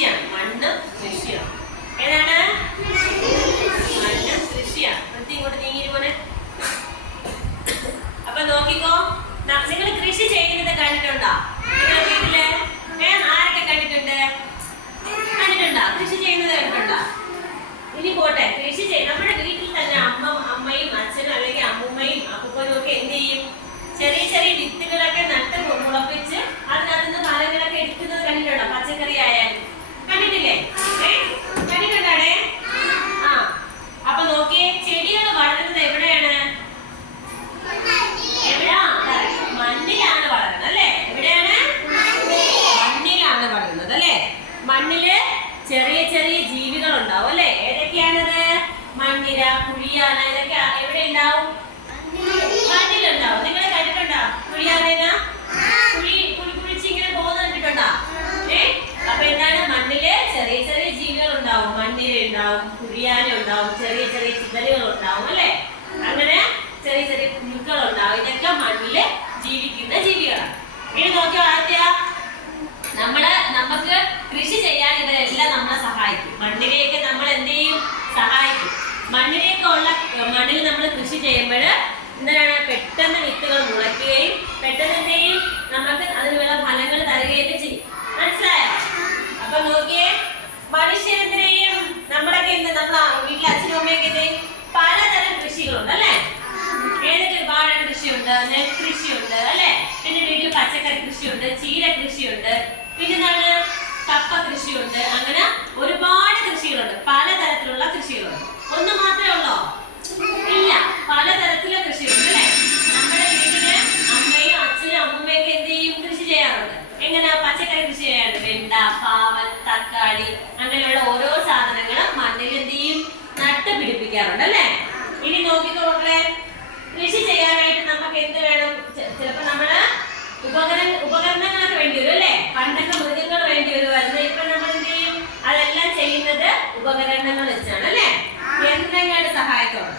കൃഷിയാണ്. മണ്ണും കൃഷിയാണ്. ഏതാണ്? മണ്ണും കൃഷിയാണ്. വൃത്തി ഇങ്ങോട്ട് നീങ്ങിയിട്ട് പോലെ. അപ്പൊ നോക്കിക്കോ, നിങ്ങൾ കൃഷി ചെയ്യുന്നത് കണ്ടിട്ടുണ്ടോ? നിങ്ങളുടെ വീട്ടില് ആരൊക്കെ കണ്ടിട്ടുണ്ട്? കണ്ടിട്ടുണ്ടോ? കൃഷി ചെയ്യുന്നത് കണ്ടിട്ടുണ്ടോ? ഇനി പോട്ടെ, കൃഷി ചെയ്യും നമ്മുടെ വീട്ടിൽ തന്നെ അമ്മയും അച്ഛനും അല്ലെങ്കിൽ അമ്മൂമ്മയും അപ്പൂപ്പനും ഒക്കെ എന്ത് ചെയ്യും? ചെറിയ ചെറിയ വിത്തുകളൊക്കെ നട്ട് മുളപ്പിച്ച് അതിനകത്ത് ഫലങ്ങളൊക്കെ എടുക്കുന്നത് കണ്ടിട്ടുണ്ടോ? പച്ചക്കറി ആയാലും കണ്ടിട്ടില്ലേ? കണ്ടിട്ടുണ്ടാടേ? ആ, അപ്പൊ നോക്കിയേ, ചെടികൾ വളരുന്നത് എവിടെയാണ്? മണ്ണിലാണ് വളരുന്നത് അല്ലേ? എവിടെയാണ്? മണ്ണിലാണ് വളരുന്നത് അല്ലേ? മണ്ണില് ചെറിയ ചെറിയ ജീവികൾ ഉണ്ടാവും അല്ലെ? ഏതൊക്കെയാണത്? മണ്ണിര, കുഴിയാന, ഇതൊക്കെ എവിടെ ഉണ്ടാവും? മണ്ണിലുണ്ടാവും. നിങ്ങൾ കണ്ടിട്ടുണ്ടോ കുഴിയാന? കുഴിച്ച് ഇങ്ങനെ പോകുന്നത് കണ്ടിട്ടുണ്ടോ? അപ്പൊ എന്താണ്? മണ്ണില് ചെറിയ ചെറിയ ജീവികൾ ഉണ്ടാവും. മണ്ണിര ഉണ്ടാവും, കുഴിയാന ഉണ്ടാവും, ചെറിയ ചെറിയ ചിതലുകൾ ഉണ്ടാവും അല്ലെ? അങ്ങനെ ചെറിയ ചെറിയ പുഴുക്കൾ ഉണ്ടാവും. ഇതൊക്കെ മണ്ണില് ജീവിക്കുന്ന ജീവികളാണ്. ഇനി നോക്കിയോ, ആദ്യ നമുക്ക് കൃഷി ചെയ്യാൻ ഇവരെല്ലാം നമ്മളെ സഹായിക്കും. മണ്ണിനെയൊക്കെ നമ്മൾ എന്ത് ചെയ്യും? സഹായിക്കും. മണ്ണിനെയൊക്കെ ഉള്ള മണ്ണിൽ നമ്മൾ കൃഷി ചെയ്യുമ്പോൾ എന്താണ്? പെട്ടെന്ന് വിത്തുകൾ മുളയ്ക്കുകയും പെട്ടെന്ന് എന്ത് ചെയ്യും? നമുക്ക് അതിനുള്ള ഫലങ്ങൾ തരികയൊക്കെ ചെയ്യും. മനസ്സിലായോ? അപ്പൊ നോക്കിയേ, മനുഷ്യരെന്തിനെയും നമ്മളൊക്കെ നമ്മളെ വീട്ടിലെ അച്ഛനും അമ്മയൊക്കെ പലതരം കൃഷികളുണ്ട് അല്ലെ? ഏതൊക്കെ? വാഴ കൃഷിയുണ്ട്, നെൽകൃഷിയുണ്ട് അല്ലെ? പിന്നെ വീട്ടിൽ പച്ചക്കറി കൃഷിയുണ്ട്, ചീര കൃഷിയുണ്ട്, പിന്നെന്താണ്? കപ്പ കൃഷിയുണ്ട്. അങ്ങനെ ഒരുപാട് കൃഷികളുണ്ട്. പലതരത്തിലുള്ള കൃഷികളുണ്ട്. ഒന്ന് മാത്രമേ ഉള്ളോ? ഇല്ല, പലതരത്തിലുള്ള കൃഷിയുണ്ട് അല്ലെ? നമ്മുടെ വീട്ടില് അമ്മയും അച്ഛനും അമ്മൂമ്മയൊക്കെ എന്ത് ചെയ്യും? കൃഷി ചെയ്യാറുണ്ട്. എങ്ങനെ? പച്ചക്കറി കൃഷി ചെയ്യാറുണ്ട്. വെണ്ട, പാവൽ, തക്കാളി, അങ്ങനെയുള്ള ഓരോ സാധനങ്ങളും മണ്ണിൽ എന്ത് ചെയ്യും? നട്ട് പിടിപ്പിക്കാറുണ്ട് അല്ലെ? ഇനി നോക്കിക്കോ മക്കളെ, കൃഷി ചെയ്യാനായിട്ട് നമുക്ക് എന്ത് വേണം? ചിലപ്പോ നമ്മള് ഉപകരണങ്ങളൊക്കെ വേണ്ടി വരും അല്ലെ? പണ്ടൊക്കെ മൃഗങ്ങൾ വേണ്ടി വരുമായിരുന്നു. ഇപ്പൊ നമ്മൾ എന്ത് ചെയ്യും? അതെല്ലാം ചെയ്യുന്നത് ഉപകരണങ്ങൾ വെച്ചാണ് അല്ലെ? യന്ത്രങ്ങളുടെ സഹായത്തോടെ.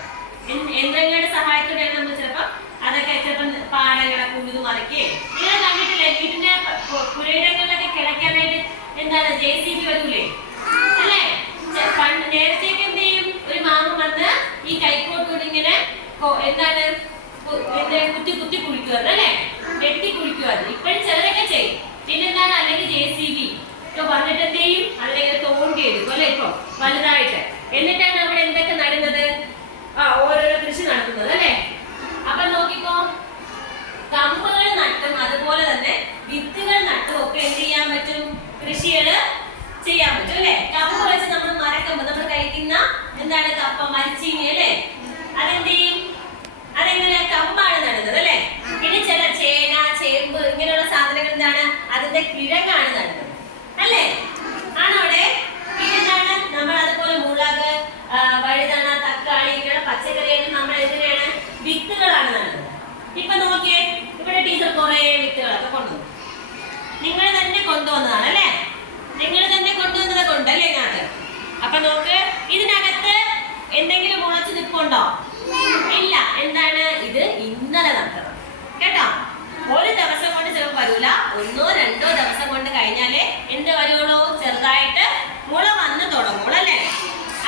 യന്ത്രങ്ങളുടെ സഹായത്തോടെയാണ് നമ്മൾ ചിലപ്പോ അതൊക്കെ പാടങ്ങളൊക്കെ ഉഴുതു മറിക്കുകയും. നിങ്ങൾ കണ്ടിട്ടില്ലേ? വീടിന്റെ പുരയിടങ്ങളിലൊക്കെ കിളയ്ക്കാനായിട്ട് എന്താണ്? JCB വരൂലേ അല്ലെ? നേരത്തേക്ക് എന്ത് ചെയ്യും? ഒരു മാമ വന്ന് ഈ കൈക്കോട്ടൂടെ ഇങ്ങനെ എന്താണ് കുത്തി കുത്തി കുഴിക്കുവായിരുന്നു അല്ലെ? വെട്ടി കുഴിക്കുവായിരുന്നു. ഇപ്പോഴും ചിലരൊക്കെ ചെയ്യും. പിന്നെന്താണ്? അല്ലെങ്കിൽ JCB വന്നിട്ട് എന്ത് ചെയ്യും? അല്ലെങ്കിൽ തോണ്ടി എടുക്കും അല്ലെ? ഇപ്പൊ വലുതായിട്ട്. എന്നിട്ടാണ് അവിടെ എന്തൊക്കെ നടുന്നത്? ഓരോരോ കൃഷി നടത്തുന്നത് അല്ലെ? അപ്പൊ നോക്കിക്കോ, കമ്പുകൾ നട്ടും അതുപോലെ തന്നെ വിത്തുകൾ നട്ടും ഒക്കെ എന്ത് ചെയ്യാൻ പറ്റും? കൃഷികള് ചെയ്യാൻ പറ്റും അല്ലെ? കമ്പ് വെച്ച് നമ്മൾ മരക്കമ്പ്, നമ്മൾ കഴിക്കുന്ന എന്താണ്? കപ്പ, മരിച്ചീനി അല്ലെ? അതെന്ത് ചെയ്യും? അതെങ്ങനെ? കമ്പാണ് നടുന്നത് അല്ലെ? പിന്നെ ചില ചേന, ചേമ്പ് ഇങ്ങനെയുള്ള സാധനങ്ങൾ എന്താണ്? അതിന്റെ കിഴങ്ങാണ് നടുന്നത് അല്ലെ? ആണോ? അവിടെ പിന്നെന്താണ്? നമ്മൾ അതുപോലെ മുളക്, വഴുതന, തക്കാളി ഇങ്ങനെയുള്ള പച്ചക്കറികൾ നമ്മൾ എങ്ങനെയാണ്? വിത്തുകളാണ് നടുന്നത്. ഇപ്പൊ നോക്കിയേ, ഇവിടെ ടീച്ചർ കുറെ വിത്തുകളൊക്കെ കൊണ്ടുവന്നു. നിങ്ങൾ തന്നെ കൊണ്ടുവന്നതാണ് അല്ലെ? നിങ്ങൾ തന്നെ കൊണ്ടുവന്നത് കൊണ്ടല്ലേ ഇതിനകത്ത്? അപ്പൊ നോക്ക്, ഇതിനകത്ത് എന്തെങ്കിലും മുളച്ച് നിൽപ്പുണ്ടോ? ഇല്ല. എന്താണ്? ഇത് ഇന്നലെ നട്ടത് കേട്ടോ. ഒരു ദിവസം കൊണ്ട് ചിലപ്പോൾ വരൂല. 1-2 ദിവസം കൊണ്ട് കഴിഞ്ഞാലേ എന്ത് വരുള്ളൂ? ചെറുതായിട്ട് മുള വന്ന് തുടങ്ങുള്ളൂ അല്ലേ?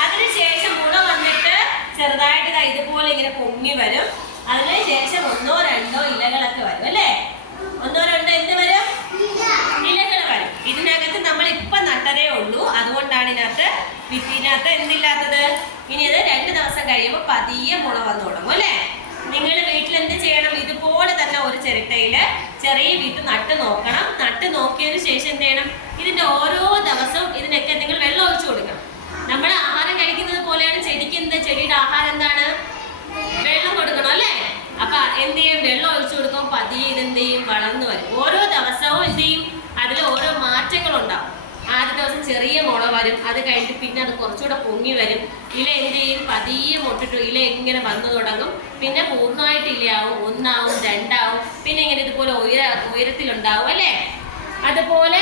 അതിനുശേഷം മുള വന്നിട്ട് ചെറുതായിട്ട് ഇതുപോലെ ഇങ്ങനെ പൊങ്ങി വരും. അതിനുശേഷം 1-2 ഇലകളൊക്കെ വരും അല്ലേ? 1-2 എന്ത് വരും? ഇലകൾ വരും. ഇതിനകത്ത് നമ്മൾ ഇപ്പൊ നട്ടതേ ഉള്ളൂ. അതുകൊണ്ടാണ് ഇതിനകത്ത് വിത്തിനകത്ത് എന്തില്ലാത്തത്. ഇനി അത് 2 ദിവസം കഴിയുമ്പോൾ പതിയെ മുള വന്നു തുടങ്ങും അല്ലേ? നിങ്ങൾ വീട്ടിൽ എന്ത് ചെയ്യണം? ഇതുപോലെ തന്നെ ഒരു ചിരട്ടയില് ചെറിയ വിത്ത് നട്ട് നോക്കണം. നട്ട് നോക്കിയതിനു ശേഷം എന്ത് ചെയ്യണം? ഇതിന്റെ ഓരോ ദിവസവും ഇതിനൊക്കെ നിങ്ങൾ വെള്ളം ഒഴിച്ചു കൊടുക്കണം. നമ്മൾ ആഹാരം കഴിക്കുന്നത് പോലെയാണ് ചെടിക്ക് എന്ത്? ചെടിയുടെ ആഹാരം എന്താണ്? വെള്ളം കൊടുക്കണം അല്ലേ? അപ്പൊ എന്ത് ചെയ്യും? വെള്ളം ഒഴിച്ചു കൊടുക്കുമ്പോൾ പതിയെ ഇതെന്ത് ചെയ്യും? വളർന്നു വരും. ഓരോ ദിവസവും എന്ത് ചെയ്യും? അതിൽ ഓരോ മാറ്റങ്ങൾ ഉണ്ടാവും. ആദ്യ ദിവസം ചെറിയ മുള വരും. അത് കഴിഞ്ഞിട്ട് പിന്നെ അത് കുറച്ചുകൂടെ പൊങ്ങി വരും. ഇല എന്ത് ചെയ്യും? പതിയെ മുട്ടിട്ട് ഇല ഇങ്ങനെ വന്നു തുടങ്ങും. പിന്നെ പൂർണ്ണമായിട്ട് ഇലയാവും. 1ആവും, 2ആവും. പിന്നെ ഇങ്ങനെ ഇതുപോലെ ഉയരത്തിലുണ്ടാവും അല്ലേ? അതുപോലെ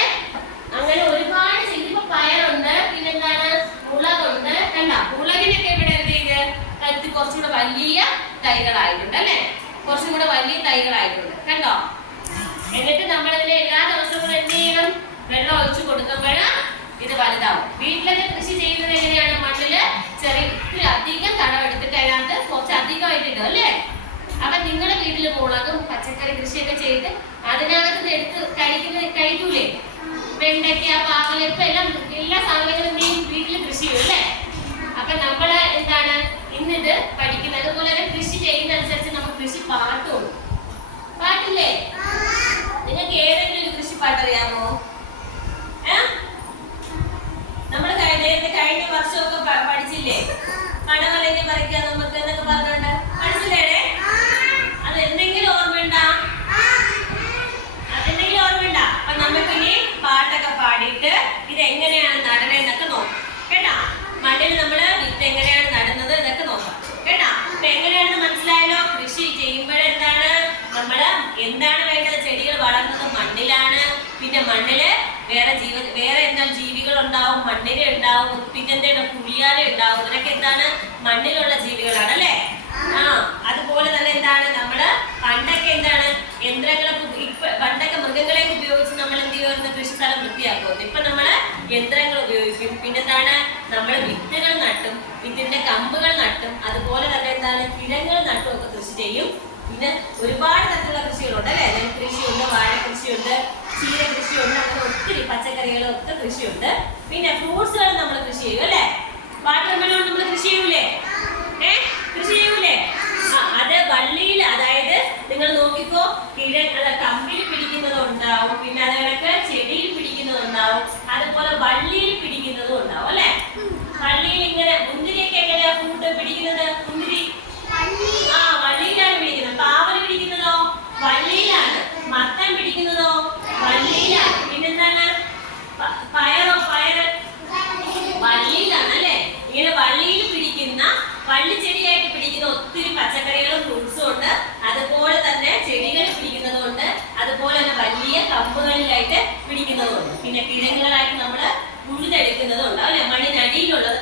അങ്ങനെ ഒരുപാട് ഇപ്പൊ പയറുണ്ട്, പിന്നെന്താണ്? മുളകുണ്ട്. കണ്ട മുളകിനൊക്കെ ഇവിടെ എന്ത് ചെയ്ത് കുറച്ചുകൂടെ വലിയ തൈകളായിട്ടുണ്ട് അല്ലെ? കുറച്ചും കൂടെ വലിയ തൈകളായിട്ടുണ്ട് കണ്ടോ? എന്നിട്ട് നമ്മൾ ഇതിനെ എല്ലാ ദിവസവും എന്ത് ചെയ്യണം? വെള്ളം ഒഴിച്ചു കൊടുക്കുമ്പോൾ ഇത് വീട്ടിലൊക്കെ കൃഷി ചെയ്യുന്നത് എങ്ങനെയാണ്? മണ്ണില് ഇത്തിരി അധികം തടവെടുത്തിട്ട് അതിനകത്ത് കുറച്ച് അധികമായിട്ട് ഇടും അല്ലേ? അപ്പൊ നിങ്ങളുടെ വീട്ടില് മുളകും പച്ചക്കറി കൃഷിയൊക്കെ ചെയ്ത് അതിനകത്ത് എടുത്ത് കഴിക്കൂലേ? വെണ്ടയ്ക്ക, പാവലിപ്പ എല്ലാ സാധനങ്ങളും നീ വീട്ടിൽ കൃഷി ചെയ്യും അല്ലേ? അപ്പൊ നമ്മള് എന്താണ് ഇന്നിത് പഠിക്കുന്നത്. അതുപോലെ തന്നെ കൃഷി ചെയ്യുന്ന അനുസരിച്ച് നമുക്ക് കൃഷി പാട്ടും പാട്ടില്ലേ? നിങ്ങൾക്ക് ഏതെങ്കിലും ഒരു കൃഷി പാട്ടറിയാമോ? നമ്മൾ കഴിഞ്ഞ വർഷമൊക്കെ പഠിച്ചില്ലേ? കടവലങ്ങി പറിക്കാൻ നമുക്ക് എന്നൊക്കെ പറഞ്ഞോണ്ട് പഠിച്ചില്ലേ? അത് എന്തെങ്കിലും ഓർമ്മയുണ്ടാ? അതെന്തെങ്കിലും ഓർമ്മയുണ്ടാ? അപ്പൊ നമുക്കിനി പാട്ടൊക്കെ പാടിയിട്ട് ഇത് എങ്ങനെയാണ് നടണേന്നൊക്കെ നോക്കാം കേട്ടാ. മണ്ണിൽ നമ്മള് വിത്ത് എങ്ങനെയാണ് നടുന്നത് എന്നൊക്കെ നോക്കാം കേട്ടാ. അപ്പൊ എങ്ങനെയാണെന്ന് മനസ്സിലായല്ലോ? കൃഷി ചെയ്യുമ്പോഴെന്താണ് എന്താണ് വേണ്ടത്? ചെടികൾ വളർന്നത് മണ്ണിലാണ്. പിന്നെ മണ്ണില് വേറെ എന്താ ജീവികൾ ഉണ്ടാവും, മണ്ണിര ഉണ്ടാവും, പിന്നെ എന്താണ് പുളിയാല ഉണ്ടാവും. ഇതൊക്കെ എന്താണ് മണ്ണിലുള്ള ജീവികളാണ് അല്ലേ? അതുപോലെ തന്നെ എന്താണ് നമ്മള് പണ്ടൊക്കെ എന്താണ് പണ്ടൊക്കെ മൃഗങ്ങളെ ഉപയോഗിച്ച് നമ്മൾ എന്ത് ചെയ്യുമായിരുന്നു? കൃഷി സ്ഥലം വൃത്തിയാക്കുമായിരുന്നു. ഇപ്പൊ നമ്മള് യന്ത്രങ്ങൾ ഉപയോഗിക്കും. പിന്നെന്താണ് നമ്മൾ വിത്തുകൾ നട്ടും വിത്തിന്റെ കമ്പുകൾ നട്ടും അതുപോലെ തന്നെ എന്താണ് കിഴങ്ങൾ നട്ടും ഒക്കെ കൃഷി ചെയ്യും. പിന്നെ ഒരുപാട് തരത്തിലുള്ള കൃഷികളുണ്ട് അല്ലേ? നെൽകൃഷിയുണ്ട്, വാഴ കൃഷിയുണ്ട്, ചീര കൃഷിയുണ്ട്, അങ്ങനെ ഒത്തിരി പച്ചക്കറികളും ഒക്കെ കൃഷിയുണ്ട്. പിന്നെ ഫ്രൂട്ട്സുകൾ നമ്മൾ കൃഷി ചെയ്യും അല്ലേ? വാട്ടർമെലോൺ നമ്മൾ കൃഷി ചെയ്യൂലേ? കൃഷി ചെയ്യൂലേ? അത് വള്ളിയിൽ, അതായത് നിങ്ങൾ നോക്കിക്കോ, കമ്പിൽ പിടിക്കുന്നതുണ്ടാവും, പിന്നെ അതുകണക്ക് ചെടിയിൽ പിടിക്കുന്നതുണ്ടാവും, അതുപോലെ വള്ളിയിൽ പിടിക്കുന്നതും ഉണ്ടാവും അല്ലെ? വള്ളിയിൽ ഇങ്ങനെ മുന്തിരിയൊക്കെ എങ്ങനെയാ ഫ്രൂട്ട് പിടിക്കുന്നത്? മുന്തിരി വള്ളിയിലാണ് പിടിക്കുന്നത്. പാവൽ പിടിക്കുന്നതോ വള്ളിയിലാണ്. മത്തൻ പിടിക്കുന്നതോ വള്ളിയിലാണ്. പിന്നെന്താണ് പയറ് വള്ളിയിലാണ് അല്ലെ? ഇങ്ങനെ വള്ളിയിൽ പിടിക്കുന്ന വള്ളിച്ചെടിയായിട്ട് പിടിക്കുന്ന ഒത്തിരി പച്ചക്കറികളും ഫ്രൂട്ട്സും ഉണ്ട്. അതുപോലെ തന്നെ ചെടികൾ പിടിക്കുന്നതുകൊണ്ട്, അതുപോലെ തന്നെ വലിയ കമ്പുകളിലായിട്ട് പിടിക്കുന്നതുണ്ട്. പിന്നെ കിഴങ്ങുകളായിട്ട് നമ്മൾ ഉഴുതെടുക്കുന്നതും ഉണ്ട് അല്ലെ? മണ്ണിനടിയിലുള്ളത്